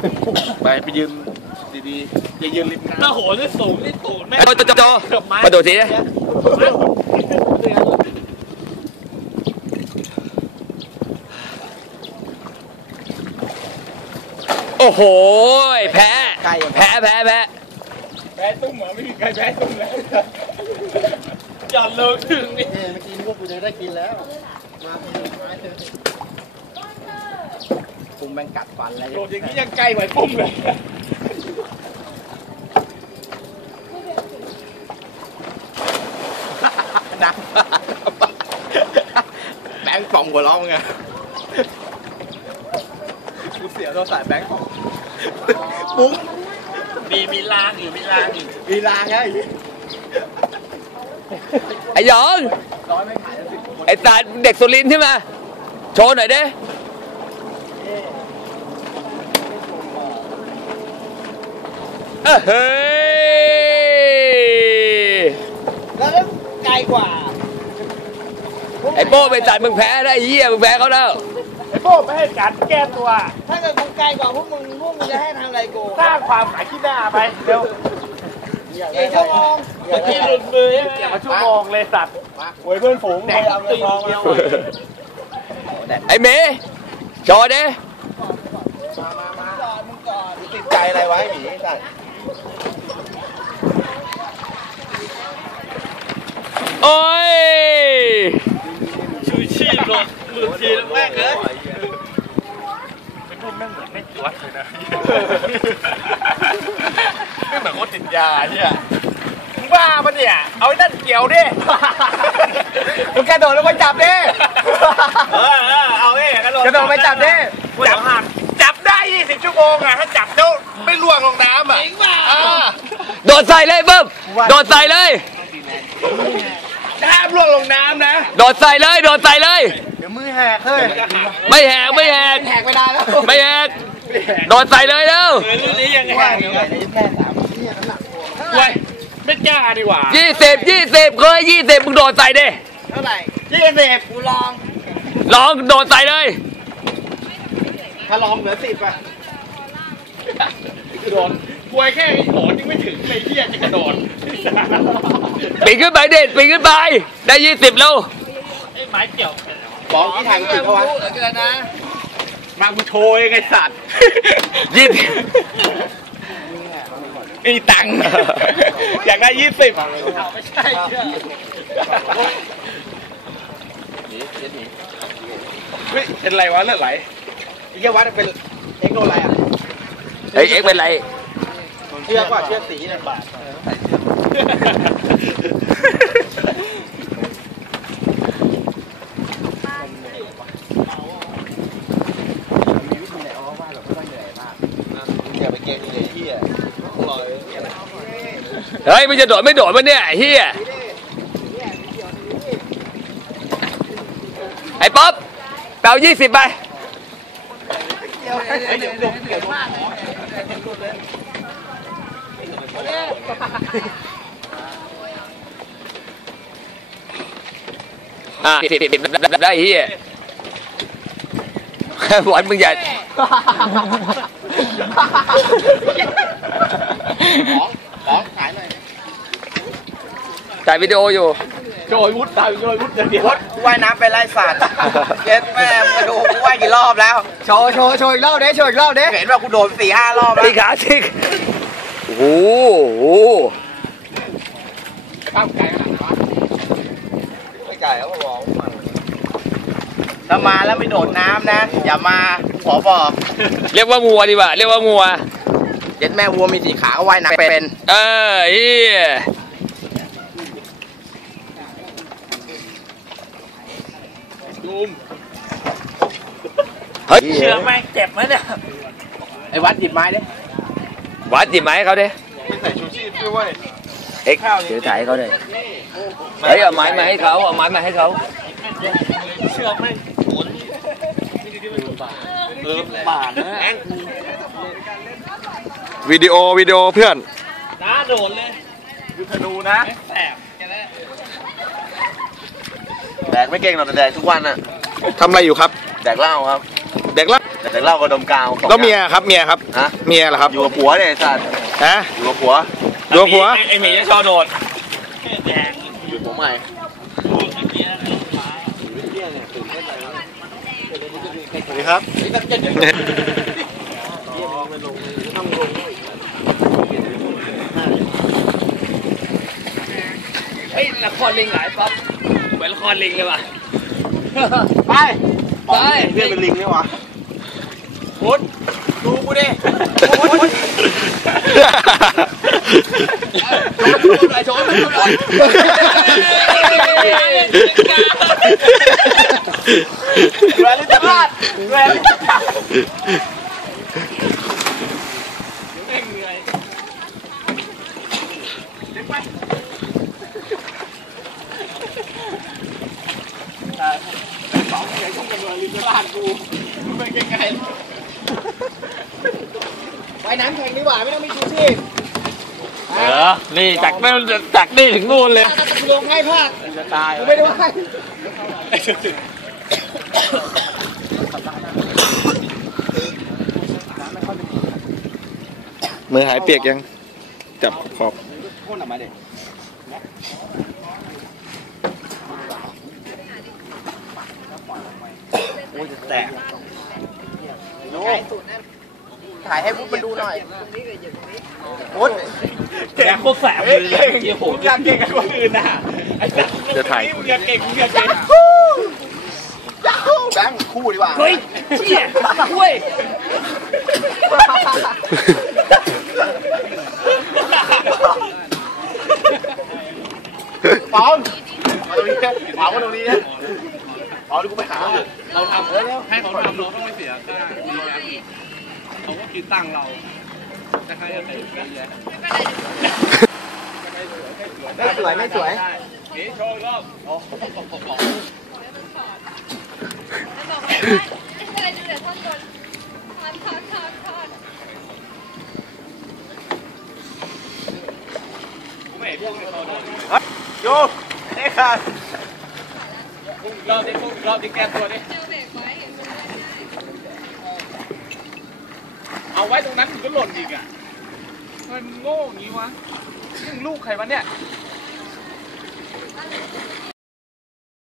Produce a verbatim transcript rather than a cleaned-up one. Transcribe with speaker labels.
Speaker 1: ไปไปยืนดีๆอย่ายืนริมน้ำถ้าโหนี่สูงนี่ตูดแม่
Speaker 2: โจโจโจมาดูสิโอ้โหแพ้แพ้แพ้แพ้
Speaker 1: แพ้ตุ้มเหรอไม่มีใครแพ้ตุ้มแล้วจัดเลยถึงนี่เมื่อกี้พวกกูจะได้กินแล้วมาปุ้มแมงกัดฟันอะไรโดดอย่างนี้ยังใกล้เหมือนปุ้มเลยดังแบงค์ป่องหัวเราะไงกูเสียตัวสายแบงค์ป่องปุ้งมีมีลางอยู่มีลางอยู่มีลางไง
Speaker 2: ไอ้หยองไอ้ตาเด็กสุรินทร์ใช่ไหมโชว์หน่อยดิเฮ้ย
Speaker 1: แล้วไกลกว่า
Speaker 2: ไอ้โป้ไปจัดมึงแพ้ได้เหี้ยมึงแพ้เขาแล้ว
Speaker 1: ไอ้โป้ไม่ให้จัดแก้ตัวถ้าเกิดมึงไกลกว่าพวกมึงพวกมึงจะให้ทำอะไรกูสร้างความขายขี้หน้าไปเร็วกี่ชั่วโมงจะกินหลุดมือใช่ไหมชั่วโมงเลยสัตว์หวยเพื่อนฝูงแดกเอาตีเดียว
Speaker 2: ไอ้เมย์โชว์ดิ
Speaker 1: มามามาจอดมึงจอดติดใจอะไรไว้หมีสัตว์
Speaker 2: โอ้ย
Speaker 1: ชูชีพหลุดหลุดทีแล้วแม่งเลยเป็นพวกแม่งเหมือนไม่จวดเลยนะไม่เหมือนคนติดยาเนี่ยมึงบ้าปะเนี่ยเอาไอ้นั่นเกี่ยวดิมึงกระโดดลงไปจับดิเออเออเอาเอ้กระโดดกระโดดไปจับดิจับหักจับได้ยี่สิบชั่วโมงอ่ะถ้าจับแล้วไม่ล่วงลงน้ำอ่ะจริงป่ะ
Speaker 2: โดดใส่เลยปุ๊บโดดใส่เลย
Speaker 1: ห้ามล่วงลงน้ำนะ
Speaker 2: โดดใส่เลยโดดใส่เลย
Speaker 1: เดี๋ยวมือแหกเฮ้ย
Speaker 2: ไม่แหกไม่แหก
Speaker 1: แหกไม่ได้แล้ว
Speaker 2: ไม่แหกโดดใส่เลยแล้ว
Speaker 1: รุ่นนี้ยังแหกอยู่แม่สามนี่น้ำหนักเว้ยไม่กล้าดีกว่า
Speaker 2: ยี่สิบยี่สิบเคยยี่สิบมึงโดดใส่ดิ
Speaker 1: เท่าไหร่ยี่สิบกูลอง
Speaker 2: ลองโดดใส่เลย
Speaker 1: ถ้าลองเหลือสิบอ่ะกระโดดกลัวแค่โหนยังไม่ถึงเลยเหี้ยจะกระโดด
Speaker 2: ปีนขึ้นไปเด็ดปีนขึ้นไปได้ยี่สิบแล้ว
Speaker 1: ไอ้ไม้เกี่ยวบอกที่ทางจุดเขาวะเกินนะมากูโชยไงสัตว์
Speaker 2: ยี่สิบ
Speaker 1: ไอ้ตังค์อยากได้ยี่สิบไม่ใช่เฮ้ยเป็นไรวะเลือดไหลไอ้เหี้ยวัดเป็นเอ็กโนอะไรอ่ะ
Speaker 2: เฮ้ยเอ็กเป็นไร
Speaker 1: เชือกว่าเชือกสีเนี่ยบาทอย่าไปเกงเลยเฮีย
Speaker 2: เฮ้ยมันจะโดดไม่โดดมันเนี่ยเฮียไอ้ป๊อปเป่ายี่สิบไปอ่าสิบสิบได้เฮียหวานมึงใหญ่
Speaker 1: ของของขายหน่อย
Speaker 2: ถ่ายวิดีโออยู่
Speaker 1: โจยวุฒิตายโจยวุฒิเดี๋ยวว่ายน้ำไปไล่สัตว์เจ็ดแม่มาดูกูว่ายกี่รอบแล้วโชว์โชว์โชว์อีกรอบเด้โชว์อีกรอบเด้เห็นว่ากูโดนสี่ห้ารอบแล้ว
Speaker 2: ตีขาสิโอ้โห
Speaker 1: ข้ามไกลขนาดไหนวะไม่ไกลเขาบอกมันถ้ามาแล้วไม่โดดน้ำนะอย่ามาขอบอก
Speaker 2: เรียกว่างัวดีกว่าเรียกว่างัว
Speaker 1: เจ็ดแม่วัวมีสี่ขาก็ว่ายน้ำเป็น
Speaker 2: เออเฮีย
Speaker 1: เฮ้ยเชื่อไหมเจ็บไหมเนี่ยไอ้วัดหยิบไม้ดิ
Speaker 2: วัดหยิบไม้เขาดิ
Speaker 1: ไม่ใส่ชูชีพด้วยเว้ย
Speaker 2: เอ็กเดี๋ยวถ่ายเขาเลยเฮ้ยเอาไม้มาให้เขาเอาไม้มาให้เขา
Speaker 1: เชื่อไหมโหนเออบาดนะ
Speaker 3: วิดีโอวิดีโอเพื่อน
Speaker 1: น้าโดนเลยดูธนูนะแสบ
Speaker 3: แดกไม่เก่งหรอกแต่แดกทุกวันน่ะทำอะไรอยู่ครับ
Speaker 1: แดกเหล้าครับ
Speaker 3: แดกเหล้า
Speaker 1: แต่เหล้าก็ดมกาว
Speaker 3: แล้วเมียครับเมียครับ
Speaker 1: ฮะ
Speaker 3: เมียเหรอครับ
Speaker 1: อยู่กับผัวเนี่ยสัตว์
Speaker 3: ฮะ
Speaker 1: อยู่กับผัว
Speaker 3: ดูผัว
Speaker 2: ไอหมีจะชอบโดด
Speaker 1: อยู่ผัวใหม่ สวัสดีครับ
Speaker 2: เฮ้ยละครลิงหลายป๊อปเหมือนละครลิงเลยว่ะ
Speaker 1: ไป
Speaker 2: ไป
Speaker 1: เพื่อนเป็นลิงนี่หวะ
Speaker 2: พุทธดูกูดิโชว์หน่อยโชว์หน่อยแหวนลิตรราชแหวนลิตรราชเอ็งเหนื่อยไปสองเหนื่อยช่องกันเลยลิตรราชกูเป็นยังไงไปน้ำแข็งดีกว่าไม่ต้องมีชูชีพเออนี่จากนั่นจากนี่ถึงนู่นเลยลงให้ภาคจะตายไม่ได้ว่า
Speaker 3: มือหายเปียกยัง จับขอบ
Speaker 1: โค่นออกมาเด็กโอ้ยจะแตกถ่ายให้พุทธมาดูหน่อยพุทธแกโคตรแสบเลยเกี่ยวโหดอยากเก่งกับคนอื่นนะไอ้แบงค์
Speaker 3: จะถ่าย
Speaker 1: อยากเก่งอยากเก่งแบงค์คู่ดีกว่า
Speaker 2: เฮ้ยเชี่ยเว้ย
Speaker 1: ปองมาตรงนี้ปองมาตรงนี้นะปองดูกูไปหาเราทำให้เขาทำเราต้องไม่เสียค่าเขาก็คิดตังเราจะใครจะใส่เยอะแยะไม่สวยไม่สวยนี่โชว์รอบโอ้โหไม่พวกนี้เขาโดนโยนี่ค่ะรอบนี้พวกรอบนี้แก้ตัวดิเอาไว้ตรงนั้นถึงก็หล่นอีกอ่ะมันโง่อย่างนี้วะนี่ลูกใครวะเนี่ย